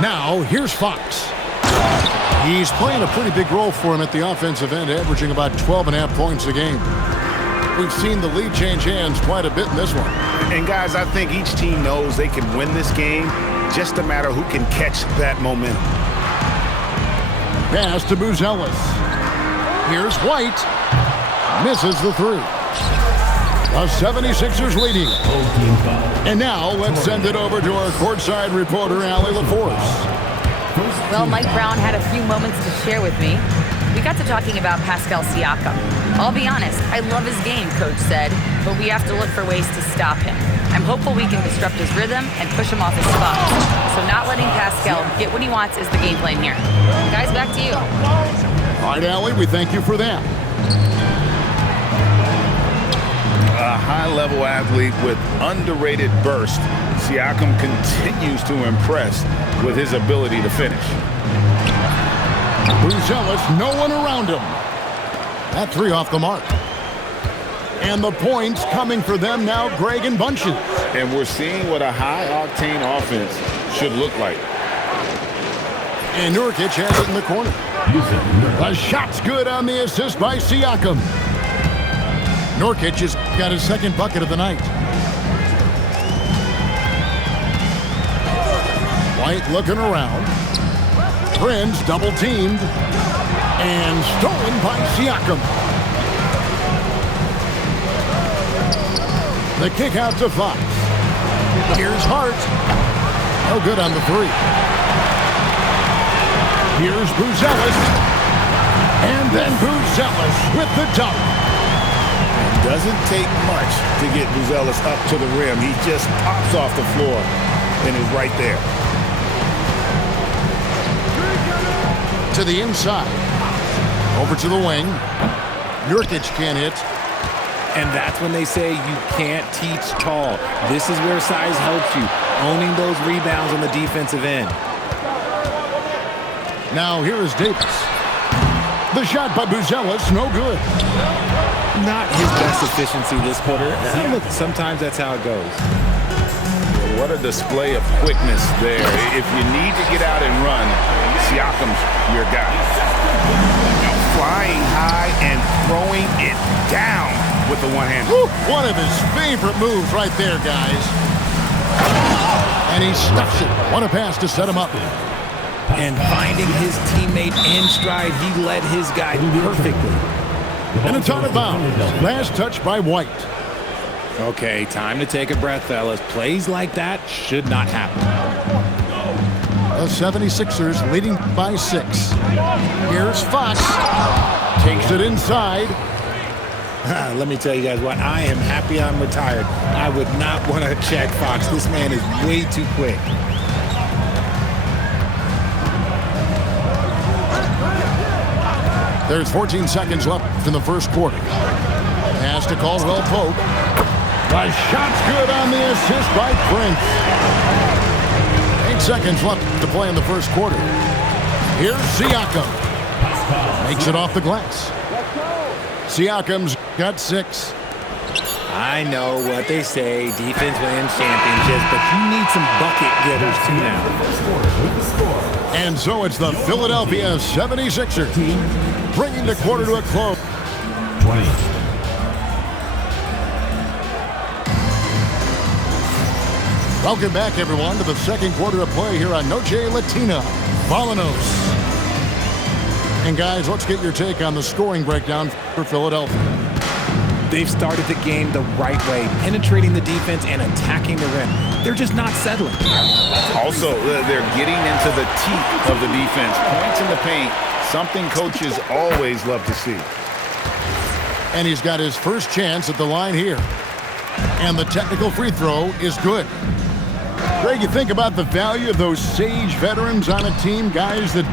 Now, here's Fox. He's playing a pretty big role for him at the offensive end, averaging about 12.5 points a game. We've seen the lead change hands quite a bit in this one. And, guys, I think each team knows they can win this game. Just a matter who can catch that momentum. Pass to Buzelis. Here's White. Misses the three. The 76ers leading. And now let's send it over to our courtside reporter, Allie LaForce. Well, Mike Brown had a few moments to share with me. We got to talking about Pascal Siakam. I'll be honest, I love his game, Coach said, but we have to look for ways to stop him. I'm hopeful we can disrupt his rhythm and push him off his spot. So not letting Pascal get what he wants is the game plan here. Guys, back to you. All right, Allie, we thank you for that. A high-level athlete with underrated burst, Siakam continues to impress with his ability to finish. Buzelis, no one around him. That three off the mark. And the points coming for them now, Greg in bunches. And we're seeing what a high-octane offense should look like. And Nurkic has it in the corner. The shot's good on the assist by Siakam. Nurkic has got his second bucket of the night. White looking around. Prince double-teamed. And stolen by Siakam. The kick out to Fox. Here's Hart. No good on the three. Here's Buzelis. And then Buzelis with the dunk. It doesn't take much to get Buzelis up to the rim. He just pops off the floor and is right there. To the inside. Over to the wing. Nurkic can't hit. And that's when they say you can't teach tall. This is where size helps you, owning those rebounds on the defensive end. Now here is Davis. The shot by Buzelis, no good. Not his best efficiency this quarter. Look, sometimes that's how it goes. What a display of quickness there. If you need to get out and run, Siakam's your guy. Flying high and throwing it down with the one-hand. One of his favorite moves right there, guys. And he stuffs it. What a pass to set him up. And finding his teammate in stride, he led his guy perfectly. And it's out of bounds. Last touch by White. Okay, time to take a breath, fellas. Plays like that should not happen. The 76ers leading by 6. Here's Fox. Takes it inside. Let me tell you guys what, I am happy I'm retired. I would not want to check Fox. This man is way too quick. There's 14 seconds left in the first quarter. Pass to Caldwell Pope. The shot's good on the assist by Prince. 8 seconds left to play in the first quarter. Here's Siakam. Makes it off the glass. Siakam's got 6. I know what they say, defense wins championships, but you need some bucket getters too now. And so it's the Philadelphia 76ers bringing the quarter to a close. 20. Welcome back, everyone, to the second quarter of play here on Noche Latina. Balanos. And guys, let's get your take on the scoring breakdown for Philadelphia. They've started the game the right way, penetrating the defense and attacking the rim. They're just not settling. Also, they're getting into the teeth of the defense. Points in the paint, something coaches always love to see. And he's got his first chance at the line here. And the technical free throw is good. Greg, you think about the value of those sage veterans on a team, guys that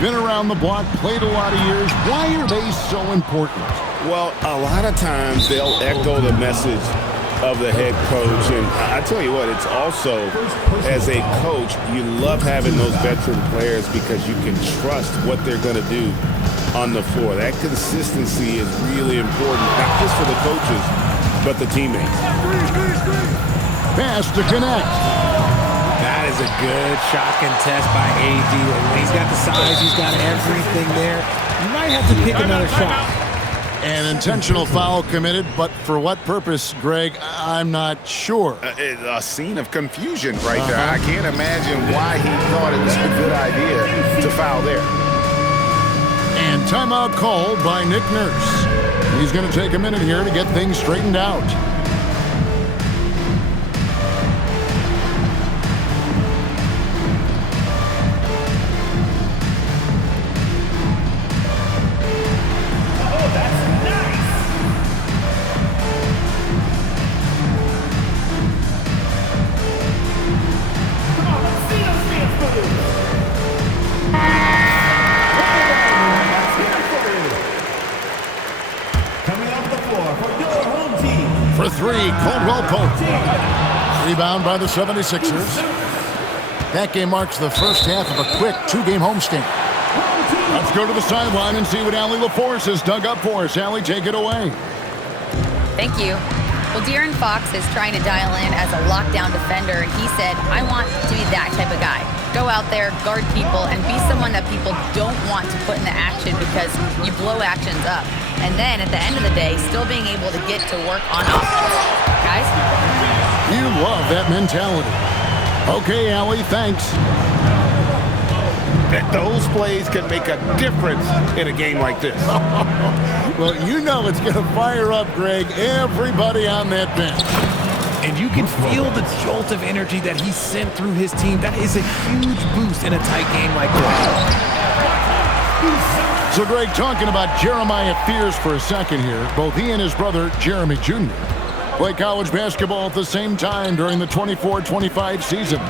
been around the block, played a lot of years. Why are they so important? Well, a lot of times they'll echo the message of the head coach. And I tell you what, it's also, as a coach, you love having those veteran players because you can trust what they're going to do on the floor. That consistency is really important, not just for the coaches, but the teammates. Pass to connect. That is is a good shot contest by AD. When he's got the size, he's got everything there. You might have to pick another shot. An intentional foul committed, but for what purpose, Greg, I'm not sure. A scene of confusion right there. I can't imagine why he thought it was a good idea to foul there. And timeout called by Nick Nurse. He's going to take a minute here to get things straightened out. For three, Caldwell Pope. Rebound by the 76ers. That game marks the first half of a quick two-game homestand. Let's go to the sideline and see what Allie LaForce has dug up for us. Allie, take it away. Thank you. Well, De'Aaron Fox is trying to dial in as a lockdown defender, and he said, I want to be that type of guy. Go out there, guard people, and be someone that people don't want to put into action because you blow actions up. And then at the end of the day, still being able to get to work on offense. Guys? You love that mentality. Okay, Allie, thanks. Those plays can make a difference in a game like this. Well, you know it's going to fire up, Greg, everybody on that bench. And you can feel the jolt of energy that he sent through his team. That is a huge boost in a tight game like this. So, Greg, talking about Jeremiah Fears for a second here, both he and his brother, Jeremy Jr., play college basketball at the same time during the 24-25 season.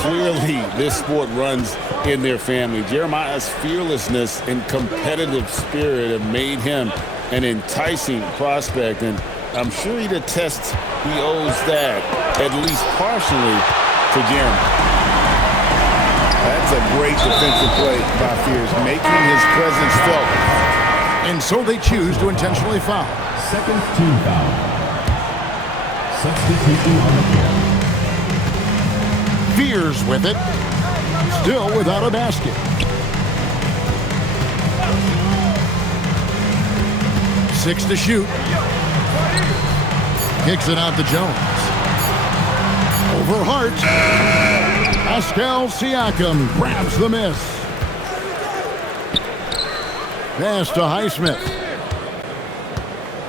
Clearly, this sport runs in their family. Jeremiah's fearlessness and competitive spirit have made him an enticing prospect, and I'm sure he'd attest he owes that, at least partially, to Jeremy. That's a great defensive play by Fears, making his presence felt. And so they choose to intentionally foul. Second team foul. Substitution on the floor. Fears with it. Still without a basket. 6 to shoot. Kicks it out to Jones. Over Hart. Pascal Siakam grabs the miss. Pass to Highsmith.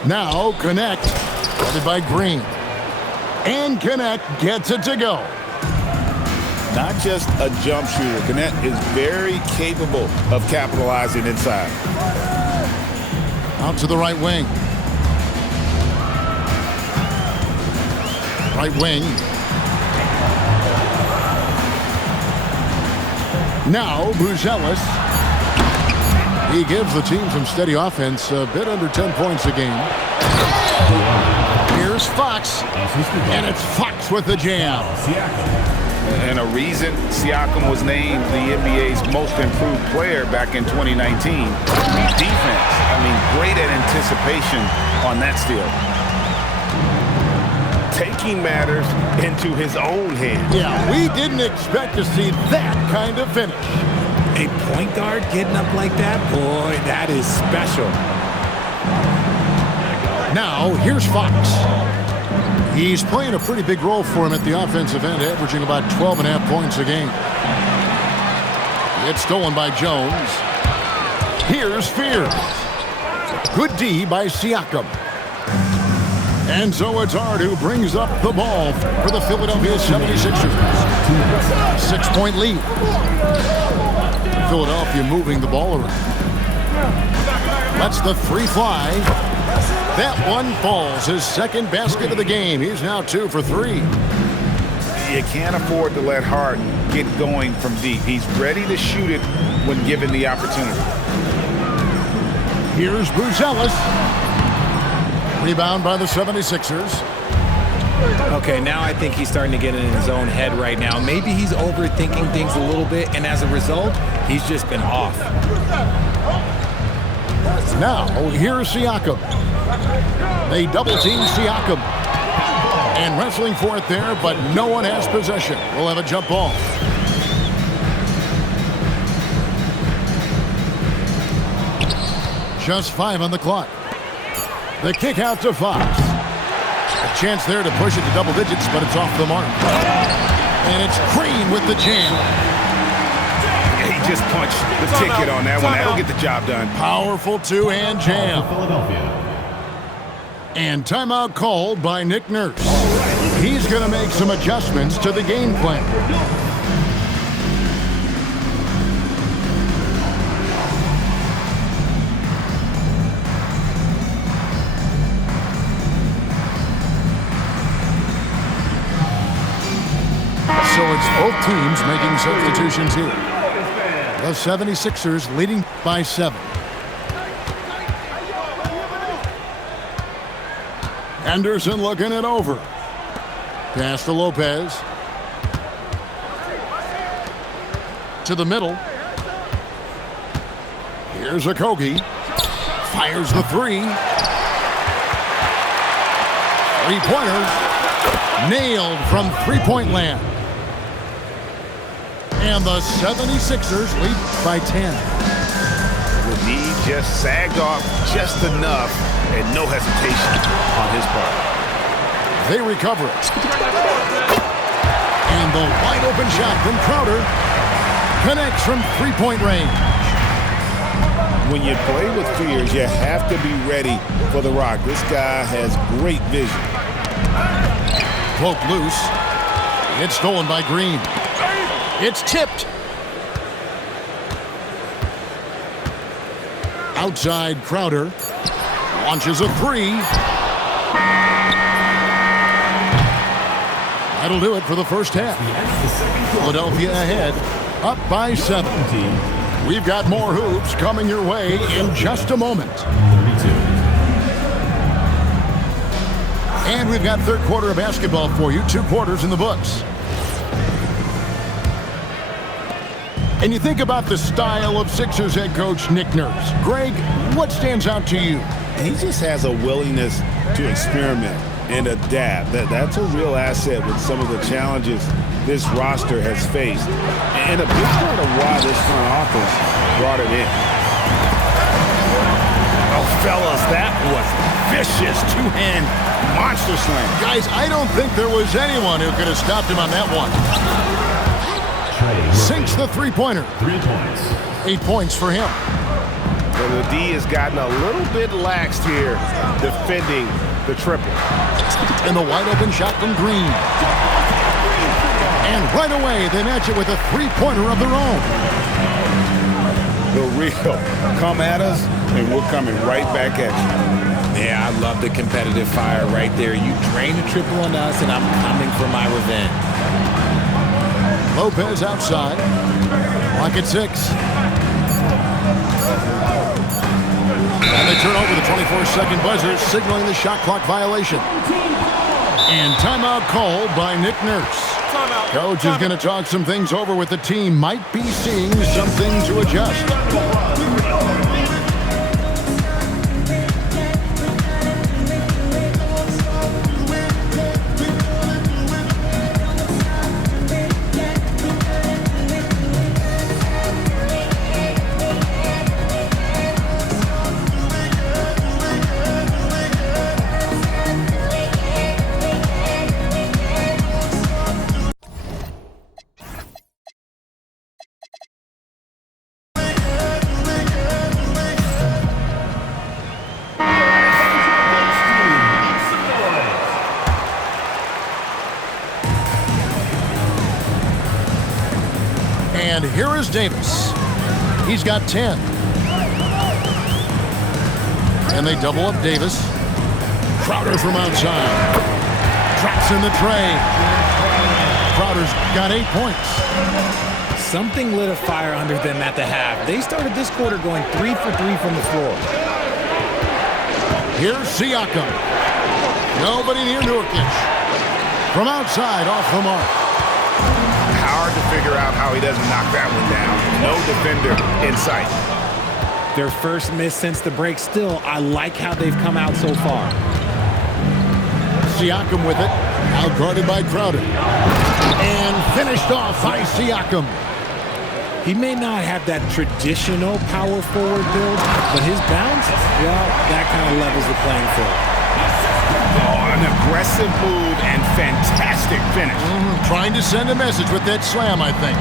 Now Connect. Headed by Green. And Connect gets it to go. Not just a jump shooter. Connect is very capable of capitalizing inside. Out to the right wing. Right wing. Now Buzelis. He gives the team some steady offense, a bit under 10 points a game. Here's Fox. And it's Fox with the jam. And a reason Siakam was named the NBA's most improved player back in 2019. Defense. I mean, great at anticipation on that steal. Taking matters into his own hands. Yeah, we didn't expect to see that kind of finish. A point guard getting up like that? Boy, that is special. Now, here's Fox. He's playing a pretty big role for him at the offensive end, averaging about 12.5 points a game. It's stolen by Jones. Here's Fears. Good D by Siakam. And so it's Hart who brings up the ball for the Philadelphia 76ers. 6-point lead. Philadelphia moving the ball around. That's the three fly. That one falls, his second basket of the game. He's now 2 for 3. You can't afford to let Hart get going from deep. He's ready to shoot it when given the opportunity. Here's Buzelis. Rebound by the 76ers. Okay, now I think he's starting to get in his own head right now. Maybe he's overthinking things a little bit, and as a result, he's just been off. Now, here's Siakam. They double-team Siakam. And wrestling for it there, but no one has possession. We'll have a jump ball. Just 5 on the clock. The kick out to Fox. A chance there to push it to double digits, but it's off the mark. And it's Green with the jam. He just punched the ticket on that one. That'll get the job done. Powerful two-hand jam. Philadelphia. And timeout called by Nick Nurse. He's going to make some adjustments to the game plan. So it's both teams making substitutions here. The 76ers leading by 7. Anderson looking it over. Pass to Lopez. To the middle. Here's Okogie. Fires the 3. 3-pointer. Nailed from three-point land. And the 76ers lead by 10. The D just sagged off just enough and no hesitation on his part. They recover it. And the wide open shot from Crowder connects from three-point range. When you play with fears, you have to be ready for the rock. This guy has great vision. Cloak loose. It's stolen by Green. It's tipped. Outside Crowder. Launches a 3. That'll do it for the first half. Philadelphia ahead, up by 7. We've got more hoops coming your way in just a moment. 32. And we've got third quarter of basketball for you. 2 quarters in the books. And you think about the style of Sixers head coach Nick Nurse. Greg, what stands out to you? He just has a willingness to experiment and adapt. That's a real asset with some of the challenges this roster has faced. And a big part of why this front office brought it in. Oh, fellas, that was vicious two-hand monster slam. Guys, I don't think there was anyone who could have stopped him on that one. Sinks the three-pointer. 3 points. 8 points for him. Well, the D has gotten a little bit laxed here defending the triple. And the wide open shot from Green. And right away, they match it with a three-pointer of their own. The real come at us, and we're coming right back at you. Yeah, I love the competitive fire right there. You drain the triple on us, and I'm coming for my revenge. Lopez outside. Clock at 6. And they turn over the 24-second buzzer, signaling the shot clock violation. And timeout called by Nick Nurse. Coach is going to talk some things over with the team. Might be seeing something to adjust. And here is Davis. He's got 10. And they double up Davis. Crowder from outside. Drops in the tray. Crowder's got 8 points. Something lit a fire under them at the half. They started this quarter going 3 for 3 from the floor. Here's Siakam. Nobody near Nurkic. From outside, off the mark. Hard to figure out how he doesn't knock that one down. No defender in sight. Their first miss since the break. Still, I like how they've come out so far. Siakam with it. Out guarded by Crowder. And finished off by Siakam. He may not have that traditional power forward build, but his bounce, well, that kind of levels the playing field. Oh, an aggressive move and fantastic finish. Trying to send a message with that slam, I think.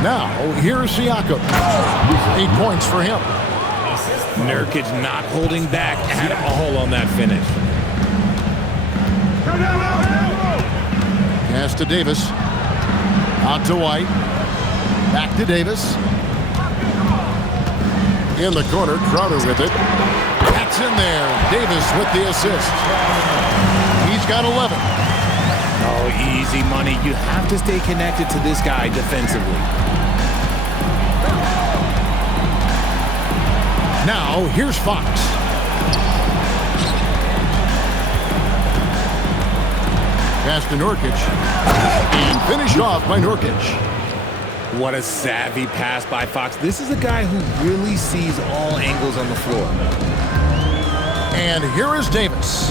Now, here's Siakam. 8 points for him. Nurkic not holding back at all on that finish. Pass to Davis. Out to White. Back to Davis. In the corner, Crowder with it. That's in there. Davis with the assist. He's got 11. Oh, easy money. You have to stay connected to this guy defensively. Now, here's Fox. Pass to Nurkic. And finished off by Nurkic. What a savvy pass by Fox. This is a guy who really sees all angles on the floor. And here is Davis.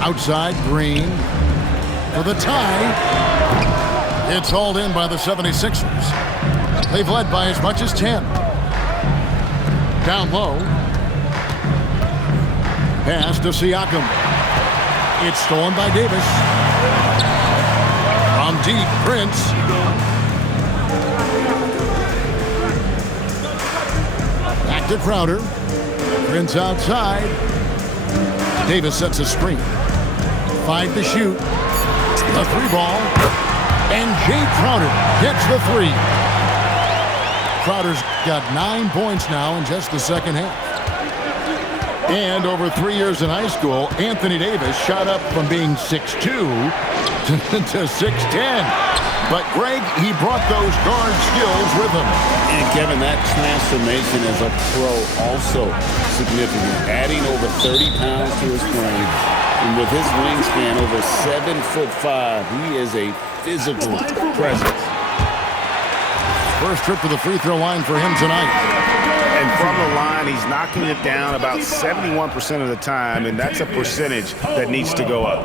Outside, Green. For the tie. It's hauled in by the 76ers. They've led by as much as 10. Down low. Pass to Siakam. It's stolen by Davis. From deep, Prince. Back to Crowder. Prince outside. Davis sets a screen. 5 to shoot. The 3 ball. And Jay Crowder gets the 3. Crowder's got 9 points now in just the second half. And over 3 years in high school, Anthony Davis shot up from being 6'2" to 6'10". But Greg, he brought those guard skills with him. And Kevin, that transformation as a pro also significant. Adding over 30 pounds to his frame. And with his wingspan over 7'5", he is a physical presence. First trip to the free throw line for him tonight. And from the line, he's knocking it down about 71% of the time, and that's a percentage that needs to go up.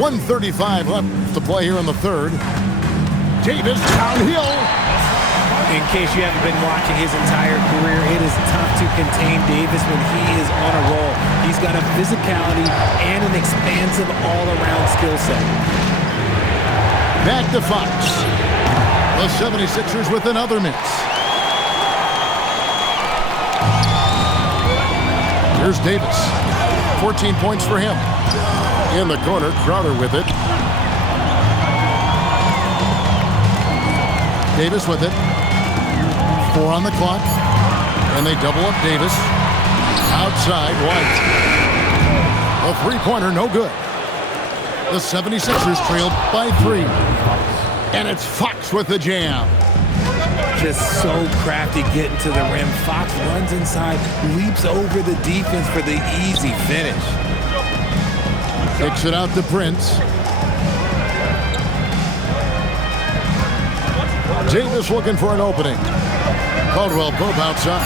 1:35 left to play here in the third. Davis downhill. In case you haven't been watching his entire career, it is tough to contain Davis when he is on a roll. He's got a physicality and an expansive all-around skill set. Back to Fox. The 76ers with another miss. Here's Davis. 14 points for him. In the corner, Crowder with it. Davis with it. 4 on the clock. And they double up Davis. Outside, White. A three-pointer, no good. The 76ers trailed by 3. And it's Fox with the jam. Just so crafty getting to the rim. Fox runs inside, leaps over the defense for the easy finish. Kicks it out to Prince. Davis looking for an opening. Caldwell Pope outside.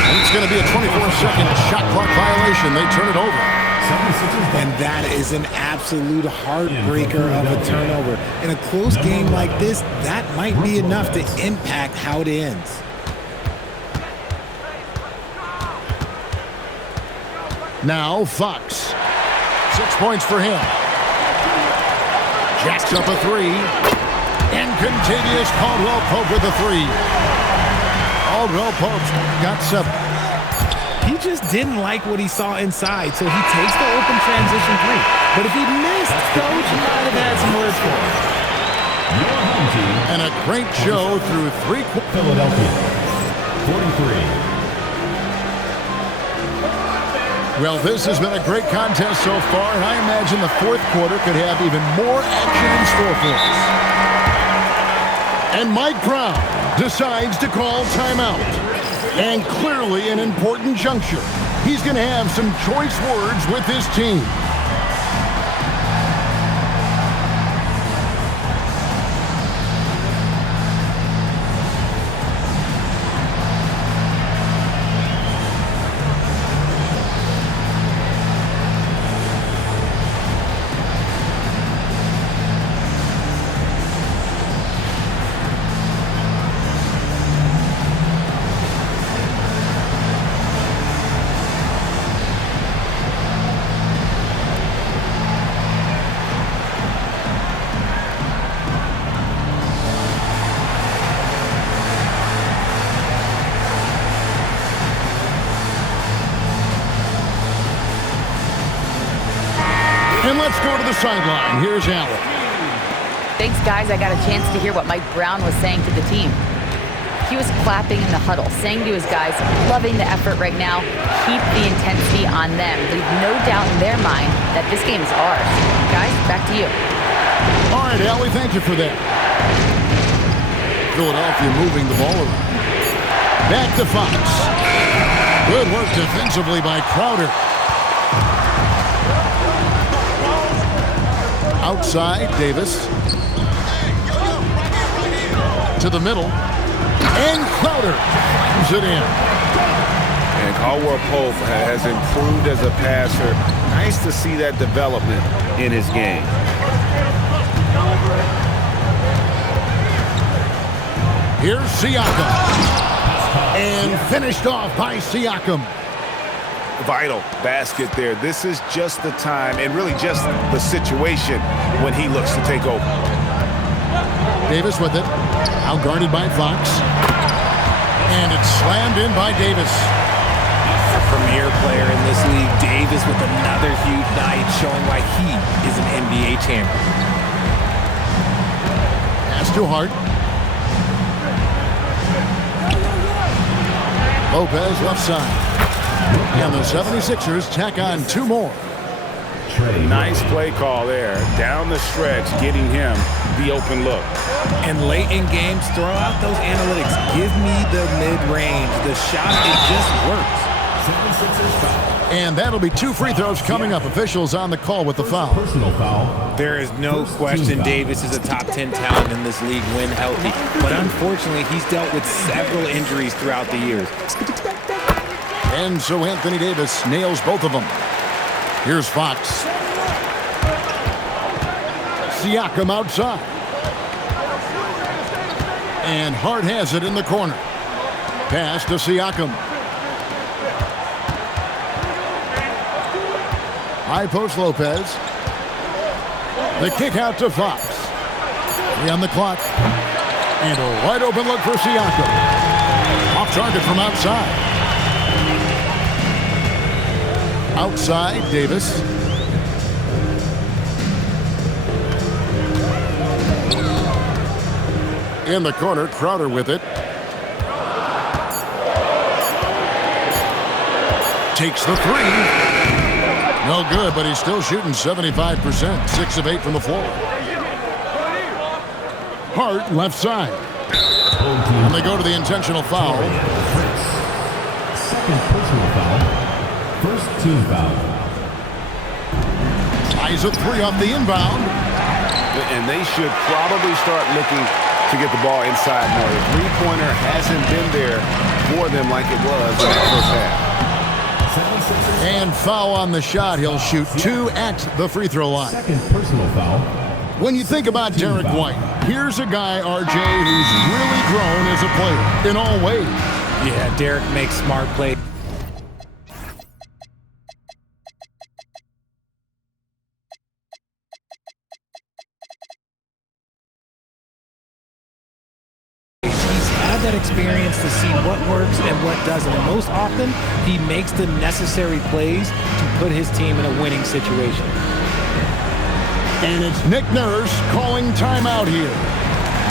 And it's going to be a 24-second shot clock violation. They turn it over. And that is an absolute heartbreaker of a turnover. In a close game like this, that might be enough to impact how it ends. Now Fox. 6 points for him. Jacks up a 3. And continues Caldwell Pope with a 3. Caldwell Pope's got 7. He just didn't like what he saw inside, so he takes the open transition 3. But if he missed, Coach might have had some words for him. And a great show through 3 quarters. Philadelphia, 43. Well, this has been a great contest so far, and I imagine the fourth quarter could have even more action in store for us. And Mike Brown decides to call timeout. And clearly an important juncture. He's going to have some choice words with his team. And let's go to the sideline. Here's Allen. Thanks, guys. I got a chance to hear what Mike Brown was saying to the team. He was clapping in the huddle, saying to his guys, loving the effort right now, keep the intensity on them. Leave no doubt in their mind that this game is ours. Guys, back to you. All right, Allie, thank you for that. Philadelphia moving the ball around. Back to Fox. Good work defensively by Crowder. Outside, Davis. To the middle. And Crowder brings it in. And Caldwell Pope has improved as a passer. Nice to see that development in his game. Here's Siakam. And finished off by Siakam. Vital basket there. This is just the time and really just the situation when he looks to take over. Davis with it. Now guarded by Fox. And it's slammed in by Davis. A premier player in this league. Davis with another huge night, showing why he is an NBA champion. Pass to Hart. Lopez left side. And the 76ers tack on 2 more. Nice play call there. Down the stretch, getting him the open look. And late in games, throw out those analytics. Give me the mid-range. The shot, it just works. And that'll be 2 free throws coming up. Officials on the call with the foul. Personal foul. There is no question Davis is a top 10 talent in this league when healthy. But unfortunately, he's dealt with several injuries throughout the years. And so Anthony Davis nails both of them. Here's Fox. Siakam outside. And Hart has it in the corner. Pass to Siakam. High post Lopez. The kick out to Fox. 3 on the clock. And a wide open look for Siakam. Off target from outside. Outside, Davis. In the corner, Crowder with it. Takes the 3. No good, but he's still shooting 75%. 6 of 8 from the floor. Hart left side. And they go to the intentional foul. Second personal foul. First team foul. Tries a 3 off the inbound. And they should probably start looking to get the ball inside more. The three-pointer hasn't been there for them like it was in that first half. And foul on the shot. He'll shoot 2 at the free throw line. Second personal foul. When you think about Derek White, here's a guy, RJ, who's really grown as a player in all ways. Yeah, Derek makes smart plays. That experience to see what works and what doesn't, and most often he makes the necessary plays to put his team in a winning situation. And it's Nick Nurse calling timeout here,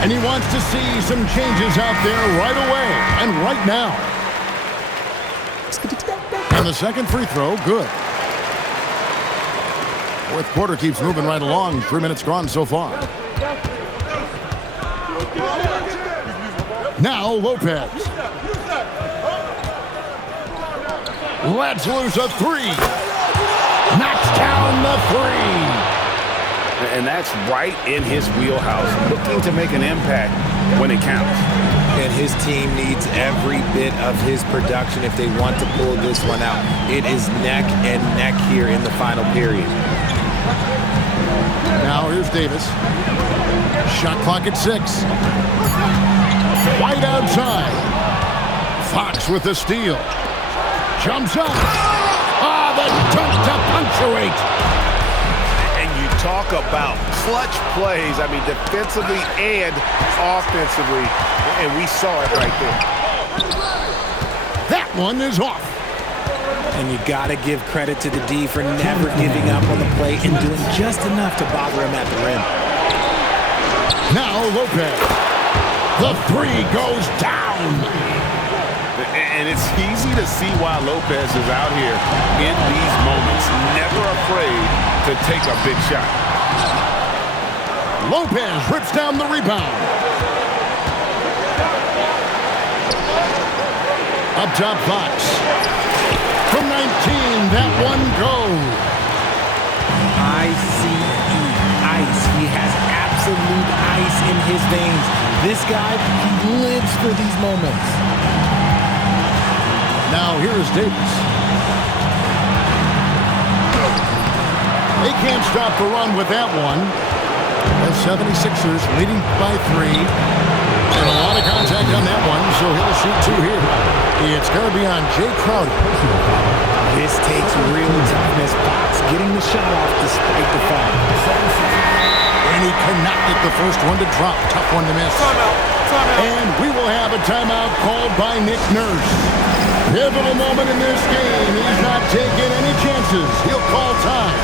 and he wants to see some changes out there right away and right now. And the second free throw, good. Fourth quarter keeps moving right along. 3 minutes gone so far. Now Lopez. Lets loose a 3. Knocks down the 3. And that's right in his wheelhouse. Looking to make an impact when it counts. And his team needs every bit of his production if they want to pull this one out. It is neck and neck here in the final period. Now here's Davis. Shot clock at 6. White outside. Fox with the steal. Jumps up. The dunk to punctuate. And you talk about clutch plays. I mean, defensively and offensively. And we saw it right there. That one is off. And you got to give credit to the D for never giving up on the play and doing just enough to bother him at the rim. Now Lopez. The three goes down. And it's easy to see why Lopez is out here in these moments, never afraid to take a big shot. Lopez rips down the rebound. Up top, Fox. From 19, that one goes. ICE, ice. He has absolute ice in his veins. This guy, he lives for these moments. Now here is Davis. They can't stop the run with that one. The 76ers leading by 3. And a lot of contact on that one, so he'll shoot 2 here. It's going to be on Jay Crowder. This takes real toughness. Fox getting the shot off despite the foul. And he cannot get the first one to drop. Tough one to miss. Timeout. And we will have a timeout called by Nick Nurse. Pivotal moment in this game. He's not taking any chances. He'll call time.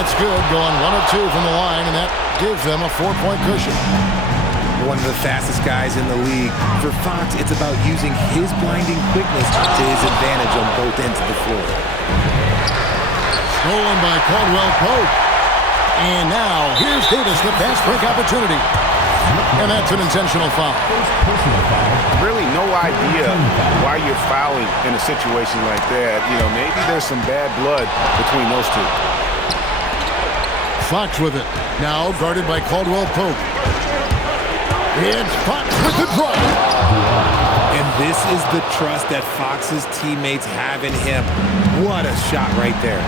That's good, going 1 of 2 from the line, and that gives them a 4-point cushion. One of the fastest guys in the league. For Fox, it's about using his blinding quickness to his advantage on both ends of the floor. Stolen by Caldwell Pope. And now, here's Davis, the fast break opportunity. And that's an intentional foul. Really no idea why you're fouling in a situation like that. You know, maybe there's some bad blood between those two. Fox with it. Now guarded by Caldwell Pope. It's Fox with the drive. And this is the trust that Fox's teammates have in him. What a shot right there.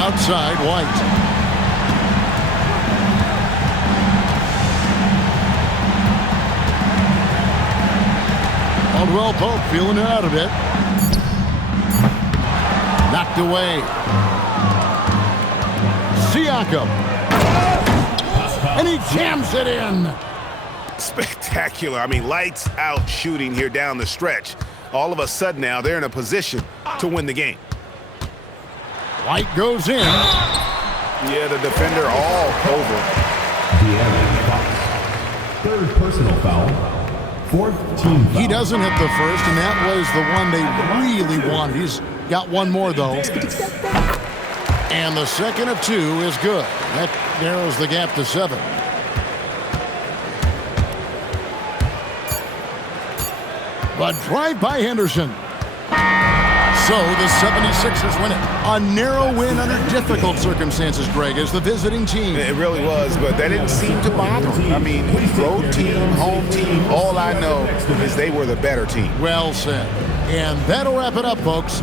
Outside, White. Caldwell Pope feeling it out a bit. Knocked away. Siakam. And he jams it in. Spectacular. I mean, lights out shooting here down the stretch. All of a sudden now they're in a position to win the game. White goes in. Yeah, the defender all over. Third personal foul. Fourth team foul. He doesn't hit the first, and that was the one they really wanted. He's got one more, though. And the second of 2 is good. That narrows the gap to 7. But drive by Henderson. So the 76ers win it. A narrow win under difficult circumstances, Greg, as the visiting team. It really was, but that didn't seem to bother them. I mean, road team, home team, all I know is they were the better team. Well said. And that'll wrap it up, folks.